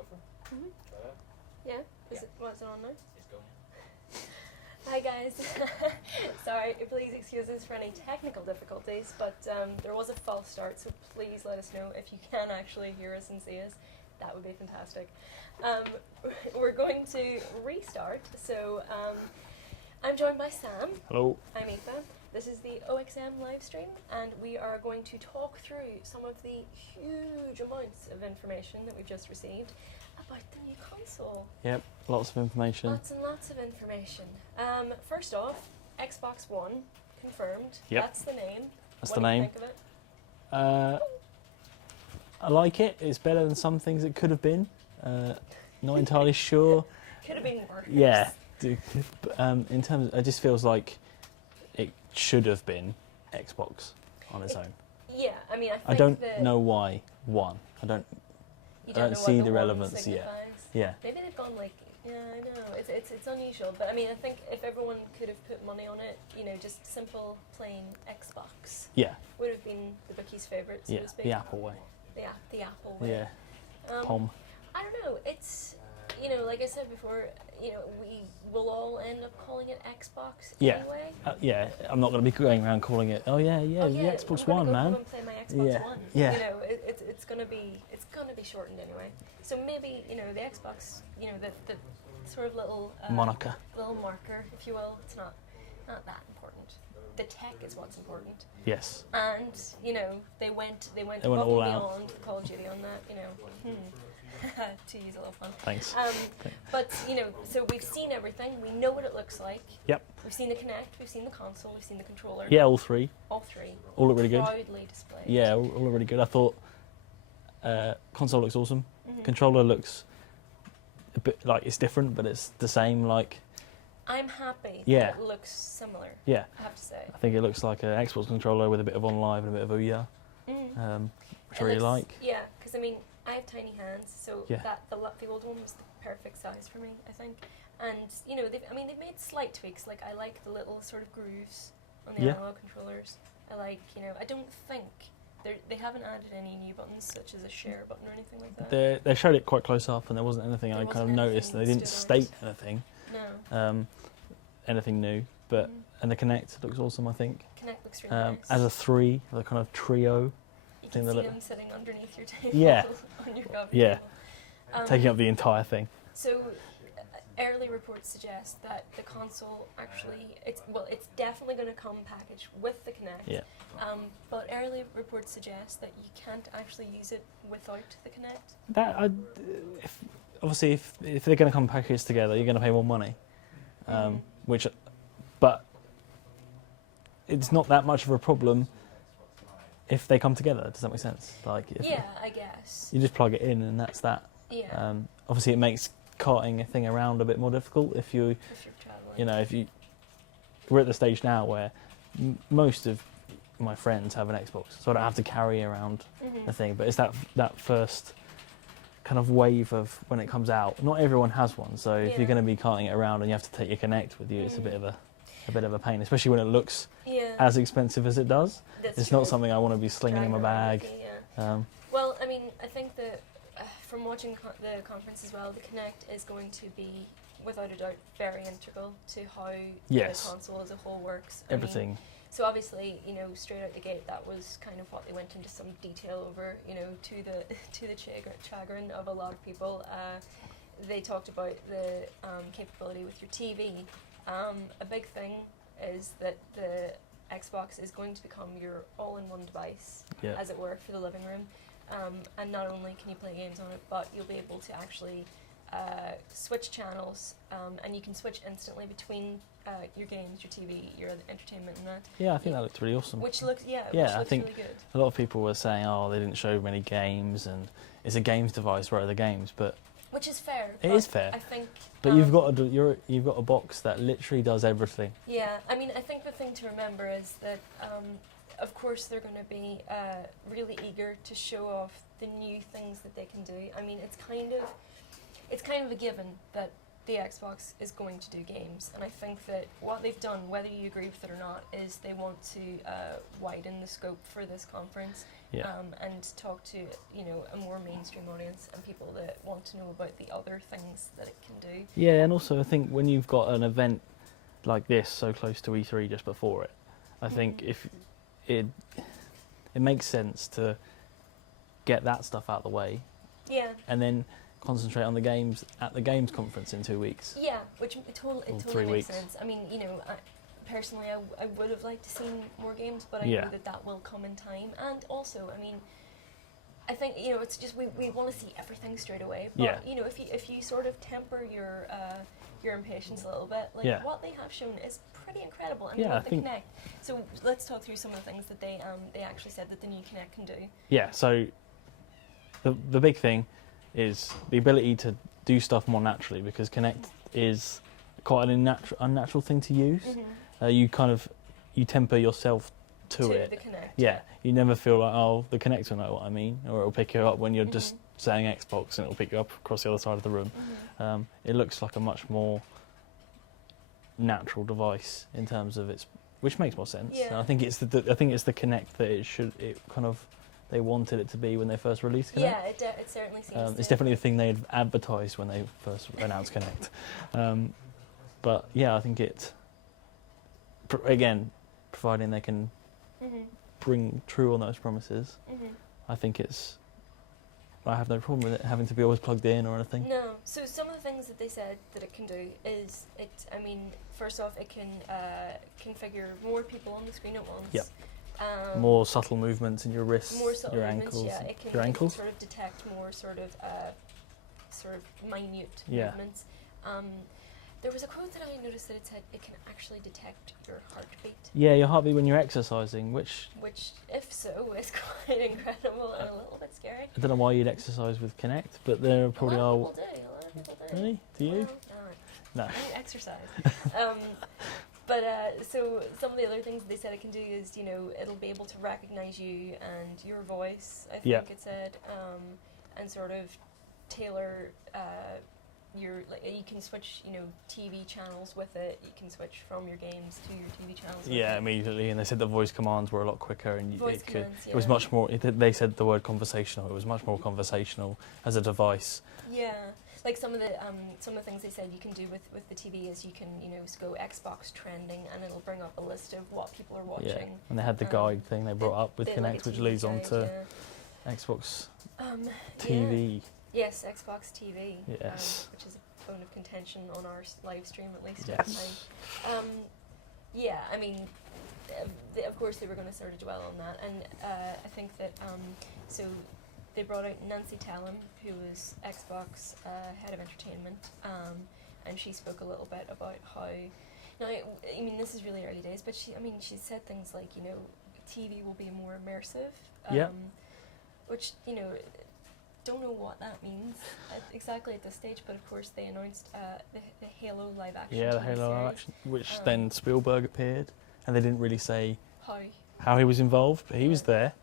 Go for it. Mm-hmm. Try that. Yeah? Yeah. What's it on now? It's going. Hi guys. Sorry, please excuse us for any technical difficulties, but there was a false start, so please let us know if you can actually hear us and see us. That would be fantastic. We're going to restart, so I'm joined by Sam. Hello. I'm Aoife. This is the OXM live stream, and we are going to talk through some of the huge amounts of information that we've just received about the new console. Yep, lots of information. Lots and lots of information. First off, Xbox One, confirmed. Yep. That's the name. That's what the do name. you think of it? I like it. It's better than some things it could have been. Not entirely sure. Could have been worse. Yeah. In terms, it just feels like it should have been Xbox on its own. Yeah, I mean, I don't know why one. I don't know see what the one relevance yet. signifies. Yeah. Maybe they've gone like, yeah, I know, it's unusual, but I mean, I think if everyone could have put money on it, you know, just simple, plain Xbox Yeah. would have been the bookie's favourite, so Yeah. to speak. The Apple way. The Apple way. Yeah. Pom. I don't know, it's, you know, like I said before, you know, we will all end up calling it Xbox anyway. Yeah. I'm not going to be going around calling it. Oh yeah, the Xbox One, I'm man. gonna go home and play my Xbox One. Yeah. You know, it's gonna be shortened anyway. So maybe, you know, the Xbox, you know, the sort of little Moniker. little marker, if you will. It's not that important. The tech is what's important. Yes. And you know, they went above all and out. beyond Call of Duty on that. You know, to use a little fun. Thanks. But you know, so we've seen everything. We know what it looks like. Yep. We've seen the Kinect. We've seen the console. We've seen the controller. Yeah, all three. All three. All look really good. Proudly displayed. Yeah, all look really good. I thought console looks awesome. Mm-hmm. Controller looks a bit like it's different, but it's the same. Like, I'm happy Yeah. that it looks similar, yeah, I have to say. I think it looks like an Xbox controller with a bit of on live and a bit of Ouya, which I really like. Yeah, because I mean, I have tiny hands, so Yeah. the old one was the perfect size for me, I think. And you know, they've made slight tweaks. Like I like the little sort of grooves on the Yeah. analog controllers. I like, you know, I don't think they haven't added any new buttons such as a share button or anything like that. They showed it quite close up, and there wasn't anything There I wasn't kind of noticed. anything They didn't that stood state out. anything, No. anything new. But and the Kinect looks awesome. I think Kinect looks really nice. as a three, the kind of trio. You think can they see look- them sitting underneath your table Yeah. on your coffee Yeah. table. Taking up the entire thing. So, early reports suggest that the console actually, it's definitely going to come packaged with the Kinect. Yeah. But early reports suggest that you can't actually use it without the Kinect. That obviously, if they're going to come packaged together, you're going to pay more money. But it's not that much of a problem if they come together. Does that make sense? Like, Yeah, I guess. you just plug it in and that's that. Yeah. Obviously, it makes carting a thing around a bit more difficult if you, If you're traveling. we're at the stage now where most of my friends have an Xbox, so I don't have to carry around the thing. But it's that first kind of wave of when it comes out. Not everyone has one, so if you're Yeah. going to be carting it around and you have to take your Kinect with you, it's a bit of a pain, especially when it looks Yeah. as expensive as it does. That's It's true. not something I want to be slinging in my Drag bag. around with you, yeah. Um, Well, I mean, I think that from watching the conference as well, the Kinect is going to be, without a doubt, very integral to how Yes. the console as a whole works. I mean, everything. so obviously, you know, straight out the gate, that was kind of what they went into some detail over, you know, to the chagrin of a lot of people. They talked about the capability with your TV. A big thing is that the Xbox is going to become your all-in-one device, Yeah. as it were, for the living room. And not only can you play games on it, but you'll be able to actually switch channels, and you can switch instantly between your games, your TV, your entertainment, and that. Yeah, I think that looked really awesome. Which looks, Yeah, which I looks think really good. A lot of people were saying, "Oh, they didn't show many games, and it's a games device. Where are the games?" But Which is fair. It but is fair. I think. but you've got a box that literally does everything. Yeah, I mean, I think the thing to remember is that, of course, they're going to be really eager to show off the new things that they can do. I mean, it's kind of a given that the Xbox is going to do games, and I think that what they've done, whether you agree with it or not, is they want to widen the scope for this conference. Yeah. And talk to a more mainstream audience and people that want to know about the other things that it can do. Yeah, and also I think when you've got an event like this so close to E3 just before it, I think if it makes sense to get that stuff out of the way. Yeah. And then concentrate on the games at the games conference in 2 weeks. Yeah, which it totally 3 makes weeks. sense. I mean, personally, I would have liked to see more games, but I Yeah. know that will come in time. And also, I mean, I think it's just we want to see everything straight away. But Yeah. if you sort of temper your impatience a little bit, like Yeah. what they have shown is pretty incredible. I mean, Yeah, with I the think- Kinect. So let's talk through some of the things that they actually said that the new Kinect can do. Yeah, so the big thing is the ability to do stuff more naturally, because Kinect is quite an unnatural thing to use. You temper yourself to it. The Kinect. Yeah, you never feel like, oh, the Kinect will know what I mean, or it'll pick you up when you're just saying Xbox and it'll pick you up across the other side of the room. It looks like a much more natural device in terms of its, which makes more sense. Yeah. And I think it's the Kinect that they wanted it to be when they first released Kinect. Yeah, it certainly seems. It's definitely the thing they had advertised when they first announced Kinect. But yeah, I think again, providing they can bring true on those promises, I think I have no problem with it having to be always plugged in or anything. No. So some of the things that they said that it can do is first off, it can configure more people on the screen at once. Yep. More subtle movements in your wrists, more subtle your movements, ankles. yeah. It can sort of detect more sort of minute movements. There was a quote that I noticed that it said it can actually detect your heartbeat. Yeah, your heartbeat when you're exercising, which if so, is quite incredible and a little bit scary. I don't know why you'd exercise with Kinect, but there probably A lot are. of people do. Really? Do you? Well, No. I exercise. So some of the other things they said it can do is, it'll be able to recognize you and your voice, I think it said, and sort of tailor you can switch, TV channels with it. You can switch from your games to your TV channels. Yeah, immediately. And they said the voice commands were a lot quicker, and It was much more. They said the word conversational. It was much more conversational as a device. Yeah, like some of the things they said you can do with the TV is you can go Xbox trending, and it'll bring up a list of what people are watching. Yeah, and they had the guide thing they brought up with Kinect, which leads on to Xbox TV. Yes, Xbox TV. Yes. Which is a bone of contention on our live stream, at least. Yes. Yeah, I mean, of course they were going to sort of dwell on that, and I think that so they brought out Nancy Tallon, who was Xbox head of entertainment, and she spoke a little bit about how. Now, I mean, this is really early days, but she said things like, TV will be more immersive. Which don't know what that means exactly at this stage, but of course they announced the Halo live action. Yeah, the TV Halo live series. action, which then Spielberg appeared, and they didn't really say How? how he was involved, but he was there,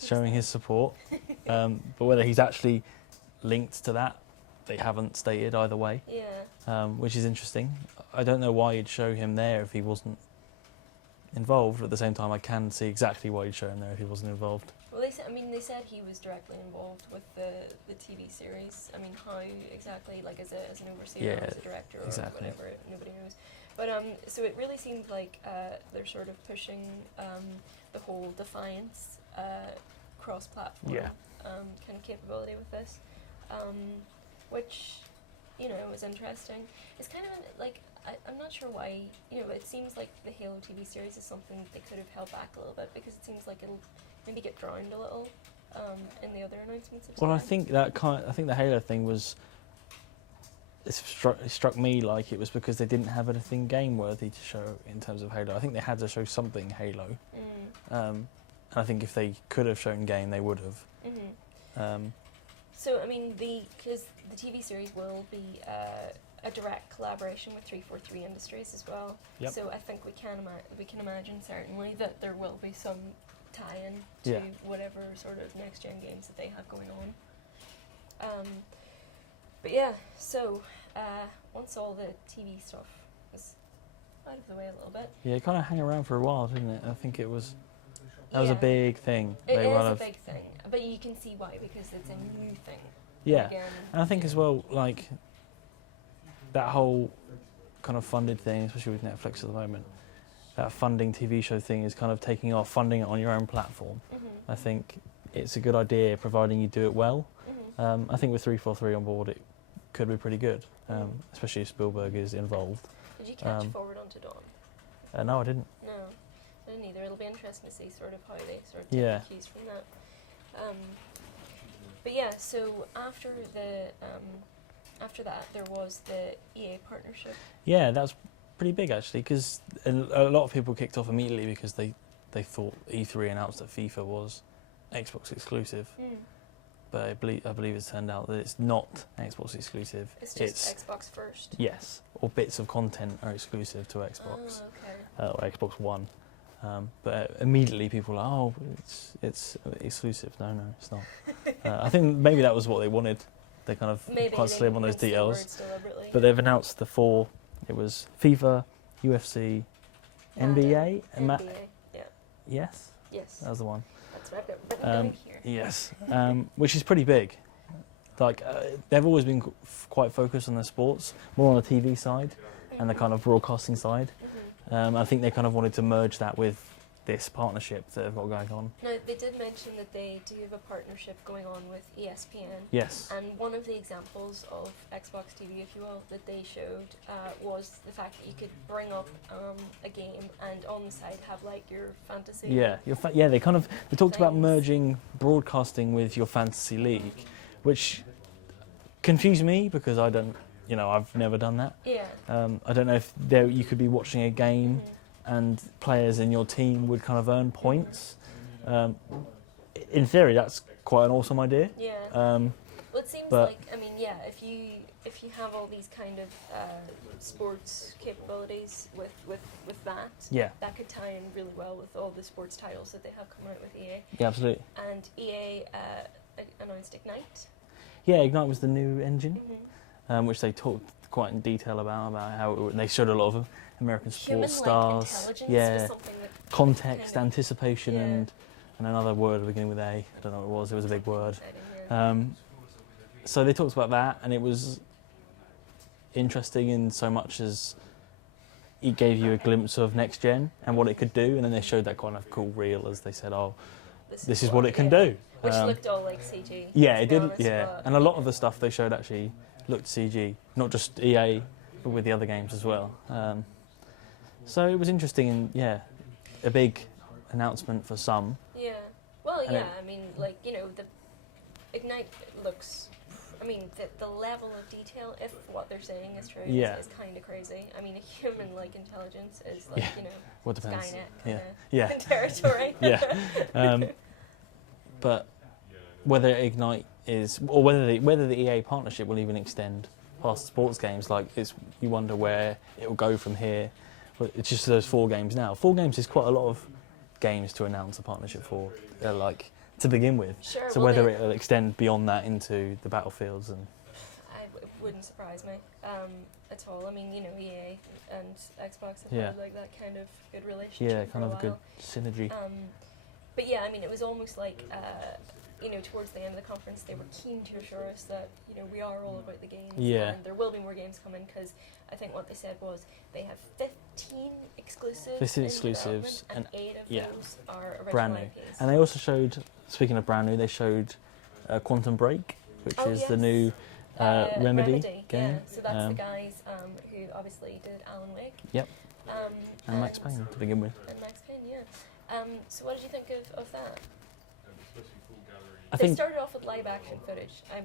showing his support. But whether he's actually linked to that, they haven't stated either way. Yeah. Which is interesting. I don't know why you'd show him there if he wasn't involved. At the same time, I can see exactly why you'd show him there if he wasn't involved. Well, they said he was directly involved with the TV series. I mean, how exactly, like as an overseer or as a director or whatever, nobody knows. But so it really seemed like they're sort of pushing the whole Defiance cross-platform kind of capability with this, which is interesting. It's kind of like I'm not sure why. It seems like the Halo TV series is something they could have held back a little bit, because it seems like it'll maybe get drowned a little in the other announcements. Well, I think the Halo thing was. It struck me like it was because they didn't have anything game worthy to show in terms of Halo. I think they had to show something Halo, and I think if they could have shown game, they would have. So I mean, because the TV series will be a direct collaboration with 343 Industries as well. Yep. So I think we can imagine certainly that there will be some tie-in to whatever sort of next-gen games that they have going on. But yeah, so once all the TV stuff was out of the way a little bit. Yeah, it kind of hung around for a while, didn't it? I think it was. That was a Yeah. big thing. It They is kind a of- big thing, but you can see why, because it's a new thing. Yeah, Again, and I think as well, like that whole kind of funded thing, especially with Netflix at the moment, that funding TV show thing is kind of taking off, funding it on your own platform. I think it's a good idea, providing you do it well. I think with 343 on board, it could be pretty good, especially if Spielberg is involved. Did you catch Forward Unto Dawn? No, I didn't. No, I didn't either. It'll be interesting to see sort of how they sort of Yeah. take the cues from that. But yeah, so after that there was the EA partnership. Yeah, that's pretty big actually, because a lot of people kicked off immediately because they thought E3 announced that FIFA was Xbox exclusive, but I believe it's turned out that it's not Xbox exclusive. It's just Xbox first. Yes, or bits of content are exclusive to Xbox or Xbox One. But immediately people were like, oh, it's exclusive. No, it's not. I think maybe that was what they wanted. They kind of quite slim on those details. But they've announced the 4. It was FIFA, UFC, NBA, and NBA. Yeah. Yes, Yes. that was the one. That's what I've got written down here. Yes, which is pretty big. Like they've always been quite focused on their sports, more on the TV side and the kind of broadcasting side. I think they kind of wanted to merge that with this partnership that they've got going on. Now, they did mention that they do have a partnership going on with ESPN. Yes. And one of the examples of Xbox TV, if you will, that they showed was the fact that you could bring up a game and on the side have like your fantasy. Yeah, they talked about things. merging broadcasting with your fantasy league, which confused me because I don't, I've never done that. Yeah. I don't know if you could be watching a game and players in your team would kind of earn points. In theory, that's quite an awesome idea. Yeah. Well, it seems like, if you have all these kind of sports capabilities with that, that could tie in really well with all the sports titles that they have coming out with EA. Yeah, absolutely. And EA announced Ignite. Yeah, Ignite was the new engine, which they talked quite in detail about how they showed a lot of American sports stars. Yeah, was something that context, kind of, anticipation, and another word beginning with A. I don't know what it was. It was a big word. So they talked about that, and it was interesting in so much as it gave you a glimpse of next gen and what it could do, and then they showed that kind of cool reel as they said, "Oh, this is what it can do." Which looked all like CG. Yeah, it did. Honest, Yeah, and a lot of the stuff they showed actually looked CG, not just EA, but with the other games as well. So it was interesting, and a big announcement for some. Yeah. Well, the Ignite looks. The level of detail, if what they're saying is true, is kind of crazy. A human-like intelligence is like, what depends. Skynet kind of territory. But whether Ignite is, or whether the EA partnership will even extend past sports games, you wonder where it will go from here. But it's just those 4 games now. 4 games is quite a lot of games to announce a partnership for, to begin with. Sure, so whether it will extend beyond that into the Battlefields and... It wouldn't surprise me at all. EA and Xbox have had that kind of good relationship. Yeah, for kind a of while. good synergy. But it was almost like, towards the end of the conference, they were keen to assure us that, we are all about the games. Yeah. And there will be more games coming, because I think what they said was they have 15 exclusives. 15 exclusives, and 8 of those are original brand new. IPs. And they also showed, speaking of brand new, they showed Quantum Break, which is the new Remedy game. Yeah, so that's the guys who obviously did Alan Wake. Yep. And Max Payne to begin with. And Max Payne, yeah. So what did you think of that? I They think started off with live action footage. I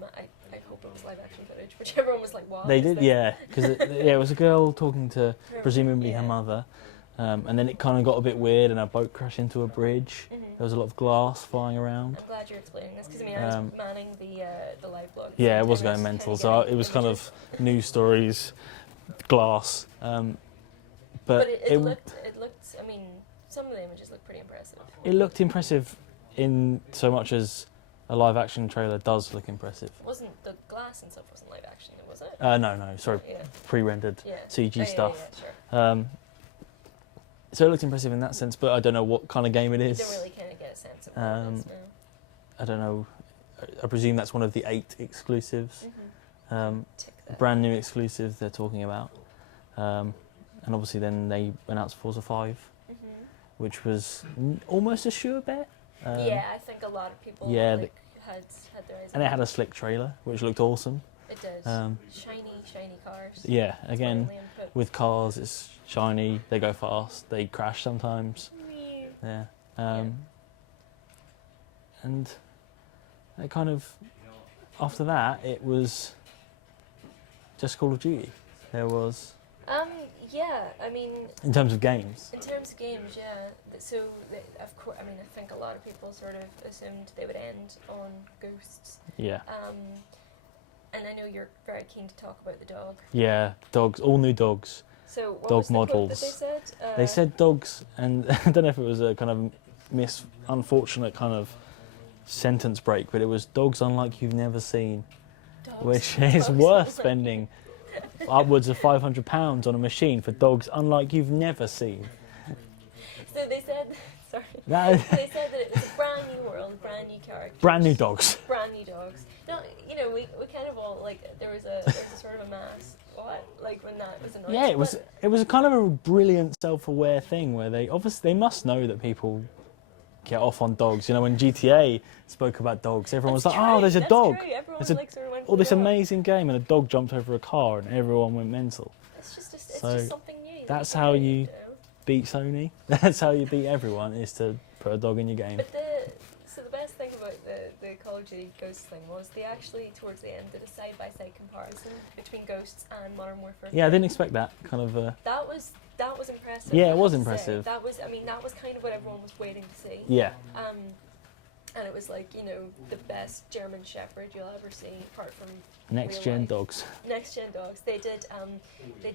hope it was live action footage, which everyone was like, "Wow." they did, because it was a girl talking to presumably her mother, and then it kind of got a bit weird, and a boat crashed into a bridge. There was a lot of glass flying around. I'm glad you're explaining this, because I was manning the live blog. Yeah, it was going mental. So it was kind of news stories, glass. But it looked. Some of the images looked pretty impressive. It looked impressive in so much as a live action trailer does look impressive. Wasn't the glass and stuff wasn't live action, was it? No, sorry, Yeah. pre-rendered Yeah. CG stuff. Yeah, sure. So it looks impressive in that sense, but I don't know what kind of game it is. You don't really kind of get a sense of what it is, no. I don't know. I presume that's one of the 8 exclusives. Tick that. Brand new exclusives they're talking about. And obviously then they announced Forza 5, which was almost a sure bet. Yeah, I think a lot of people yeah, had their eyes on and it had a slick trailer, which looked awesome. It does. Shiny cars. Yeah, That's again, my only input. with cars, it's shiny, they go fast, they crash sometimes. Yeah. And it kind of, after that, it was just Call of Duty. There was, Yeah, I mean, in terms of games. in terms of games, yeah. So, of course, I mean, I think a lot of people sort of assumed they would end on Ghosts. Yeah. And I know you're very keen to talk about the dog. Yeah, dogs, all new dogs. So, what Dog was the quote models. that they said? They said dogs, and I don't know if it was a kind of unfortunate kind of sentence break, but it was dogs unlike you've never seen, dogs, which is dogs worth unlike- spending upwards of £500 on a machine for dogs unlike you've never seen. So they said, sorry, That is they said that it was a brand new world, brand new characters. brand new dogs. Brand new dogs. No, you know, we kind of all, like, there was a sort of a mass, what? Like, when that was announced. Yeah, it was a kind of a brilliant self-aware thing where they must know that people get off on dogs. You know, when GTA spoke about dogs, everyone was like, "Oh, there's a dog. Everyone There's like, sort of went oh, for this the dog. amazing game," and a dog jumped over a car, and everyone went mental. It's just So something new. that's that how can do, you- know? Beat Sony. That's how you beat everyone, is to put a dog in your game. But the best thing about the Call of Duty Ghosts thing was they actually, towards the end, did a side-by-side comparison between Ghosts and Modern Warfare. Yeah, I didn't expect that kind of. That was impressive. Yeah, I it was have to say. impressive. That was kind of what everyone was waiting to see. Yeah, And it was like, you know, the best German Shepherd you'll ever see, apart from next real gen life. dogs. Next gen dogs. They did a They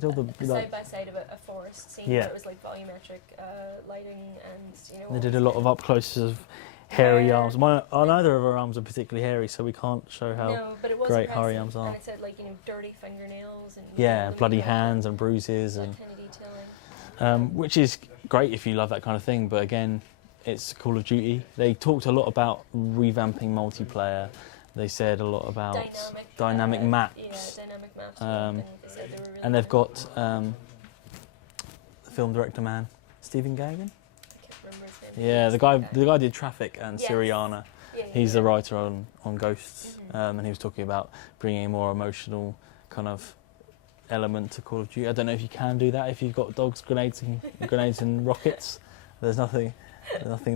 did all the a like, side by side of a forest scene Yeah. where it was like volumetric lighting, and you know. they did a lot of up closes of hairy Hair. arms. Neither of our arms are particularly hairy, so we can't show how. No, but it was great impressive. hairy arms are. And it said, like, you know, dirty fingernails and Yeah, really bloody like hands and bruises, that and kind of detailing. which is great if you love that kind of thing. But again, it's Call of Duty. They talked a lot about revamping multiplayer. They said a lot about dynamic maps. Yeah, dynamic maps. Um, They said they were really And they've good. got the film director man, Stephen Gagan. I can't remember his name. Yeah, the guy did Traffic and Yes. Syriana. Yeah, He's the yeah. writer on Ghosts, Mhm. and he was talking about bringing a more emotional kind of element to Call of Duty. I don't know if you can do that if you've got dogs, grenades, and rockets. There's nothing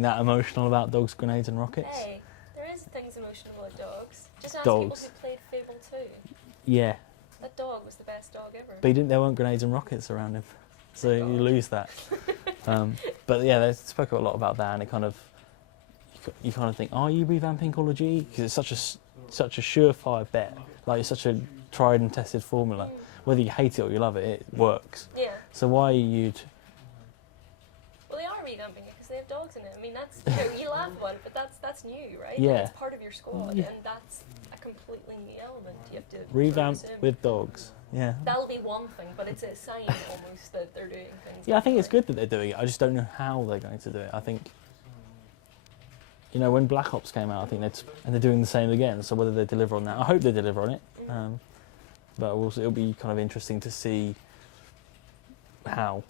that emotional about dogs, grenades, and rockets. Hey, there is things emotional about dogs. Just ask Dogs. people who played Fable 2. Yeah, That dog was the best dog ever. but there weren't grenades and rockets around him, so you lose that. But yeah, they spoke a lot about that, and it kind of you kind of think, are you revamping Call of Duty? Because it's such a surefire bet. Like, it's such a tried and tested formula. Whether you hate it or you love it, it works. Yeah. So why are you? Well, they are revamping it because they have dogs in it. I mean, that's, you know, you laugh about it, but that's new, right? Yeah. Like, it's part of your squad, Yeah. and that's a completely new element. You have to Revamp assume. with dogs. Yeah. That'll be one thing, but it's a sign almost that they're doing things. Yeah, I think it's differently. good that they're doing it. I just don't know how they're going to do it. I think, you know, when Black Ops came out, I think and they're doing the same again. So whether they deliver on that, I hope they deliver on it. But also, it'll be kind of interesting to see how.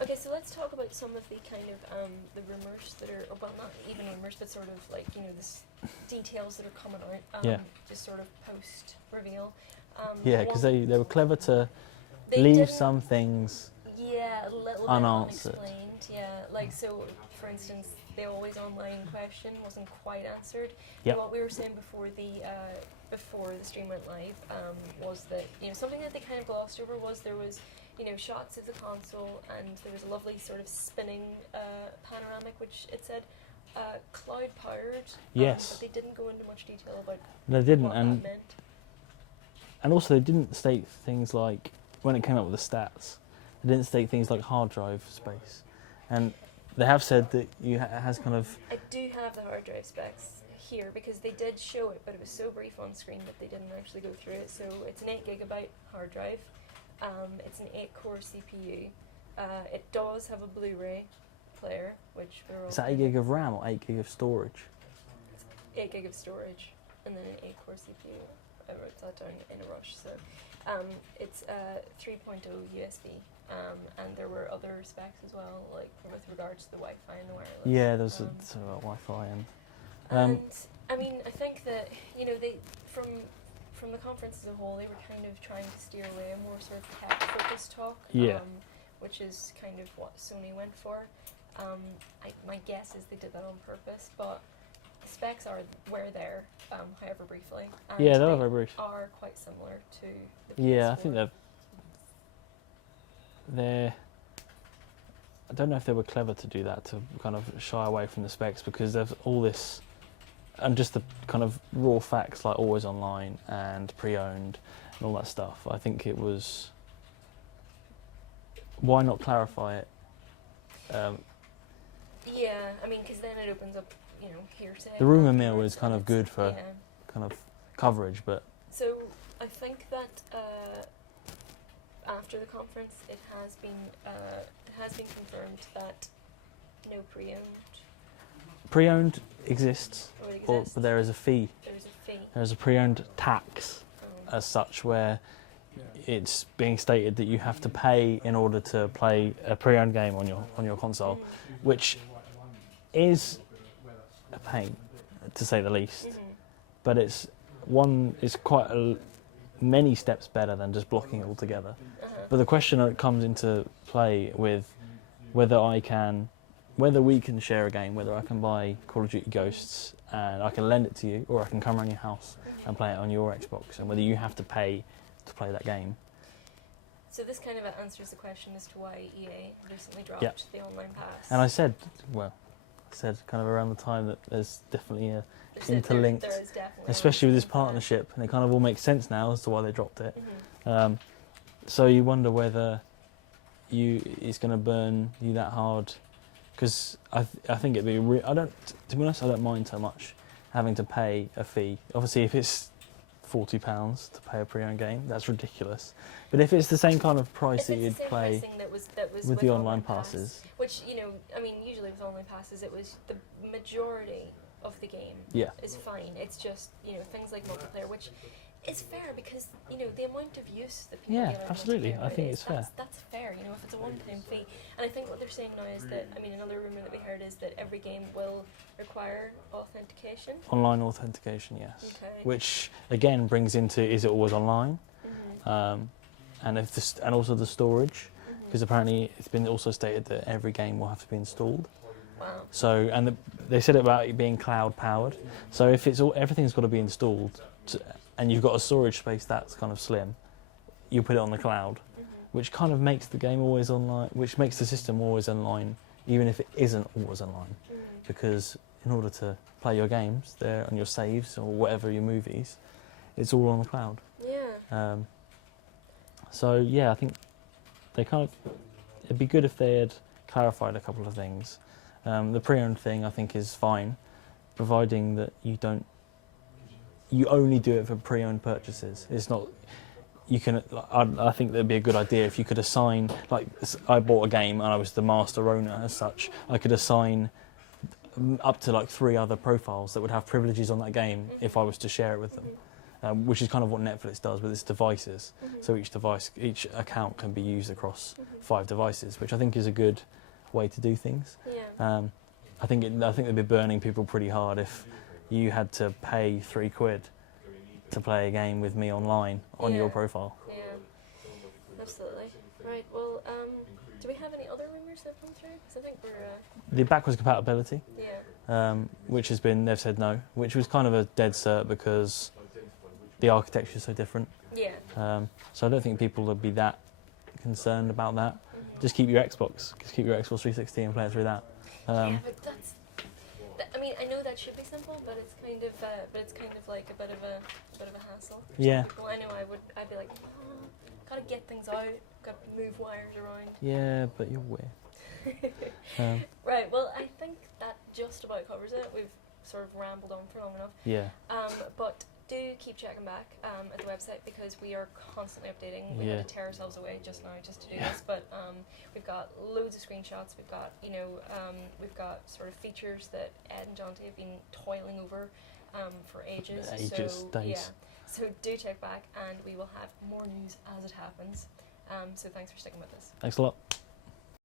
Okay, so let's talk about some of the kind of the rumors that are, well, not even rumors, but sort of like, you know, this details that are coming out. Yeah. Just sort of post reveal. Yeah, because they were clever to they leave didn't- some things. Yeah, a little bit unanswered. unexplained. Yeah, like, so for instance, the always online question wasn't quite answered. Yep. And what we were saying before the stream went live was that, you know, something that they kind of glossed over was there was, you know, shots of the console, and there was a lovely sort of spinning panoramic, which it said cloud powered. Yes. But they didn't go into much detail about They didn't, what and that meant. also they didn't state things like when it came up with the stats. They didn't state things like hard drive space, and they have said that it has kind of. I do have the hard drive specs here because they did show it, but it was so brief on screen that they didn't actually go through it. So it's an 8 GB hard drive. It's an 8-core CPU. It does have a Blu-ray player, which we're all. Is that 8 gig of RAM or 8 gig of storage? 8 gig of storage, and then an 8-core CPU. I wrote that down in a rush. So it's 3.0 USB, and there were other specs as well, like with regards to the Wi-Fi and the wireless. Yeah, there's something about Wi-Fi and I mean, I think that they from the conference as a whole, they were kind of trying to steer away a more sort of tech-focused talk. Yeah. Which is kind of what Sony went for. My guess is they did that on purpose, but the specs were there, however briefly. And yeah, they they were very brief. are quite similar to the Yeah, PS4. I think they're. I don't know if they were clever to do that, to kind of shy away from the specs, because there's all this, and just the kind of raw facts like always online and pre-owned and all that stuff. I think it was. Why not clarify it? Yeah, I mean, because then it opens up, hearsay. The rumour mill afterwards, is kind and of good for yeah. kind of coverage, but So I think that after the conference, it has been confirmed that no pre-owned exists, or it exists. but there is a fee. There is a fee. There is a pre-owned tax as such, where it's being stated that you have to pay in order to play a pre-owned game on your console, which is a pain, to say the least. But it's quite many steps better than just blocking it altogether. But the question that comes into play with whether we can share a game, whether I can buy Call of Duty Ghosts and I can lend it to you, or I can come around your house and play it on your Xbox, and whether you have to pay to play that game. So this kind of answers the question as to why EA recently dropped the online pass. And I said kind of around the time that there's definitely interlinked, there is definitely especially with this partnership, and it kind of all makes sense now as to why they dropped it. So you wonder whether it's going to burn you that hard, because I think it'd be to be honest, I don't mind so much having to pay a fee. Obviously, if it's £40 to pay a pre-owned game, that's ridiculous. But if it's the same kind of price that you'd play that was with the online passes, which I mean, usually with online passes, it was the majority of the game is fine. It's just things like multiplayer, which is fair because the amount of use that people get out of absolutely. multiplayer I think it's fair. That's fair. If it's a one-time fee, and I think what they're saying now is that another rumor that we heard is that every game will require authentication. Online authentication, yes. Okay. Which again brings into, is it always online? And also the storage, because apparently it's been also stated that every game will have to be installed. Wow. So they said about it being cloud powered. So if everything's got to be installed, and you've got a storage space that's kind of slim, you put it on the cloud, which kind of makes the game always online, which makes the system always online, even if it isn't always online. Because in order to play your games, they're on your saves or whatever, your movies, it's all on the cloud. Yeah. So yeah, I think it'd be good if they had clarified a couple of things. The pre-owned thing I think is fine, providing that you only do it for pre-owned purchases. It's not, I think that'd be a good idea if you could assign, like I bought a game and I was the master owner as such, I could assign up to like 3 other profiles that would have privileges on that game if I was to share it with them, which is kind of what Netflix does with its devices. So each account can be used across 5 devices, which I think is a good way to do things. Yeah. I think they'd be burning people pretty hard if you had to pay £3 to play a game with me online on your profile. Yeah, absolutely. Right, well, do we have any other rumours that have come through? Because I think we're... The backwards compatibility, Yeah. which they've said no, which was kind of a dead cert because the architecture is so different. Yeah. So I don't think people would be that concerned about that. Just keep your Xbox 360 and play it through that. Yeah, but I mean, I know that should be simple, but it's kind of like a bit of a hassle. Yeah. Well, I know I'd be like, gotta get things out, gotta move wires around. Yeah, but you're weird. Right, well, I think that just about covers it. We've sort of rambled on for long enough. Yeah. But do keep checking back at the website because we are constantly updating. We Yeah. had to tear ourselves away just now just to do this, but we've got loads of screenshots. We've got, we've got sort of features that Ed and Jonty have been toiling over for ages. Days. Yeah. So do check back, and we will have more news as it happens. So thanks for sticking with us. Thanks a lot.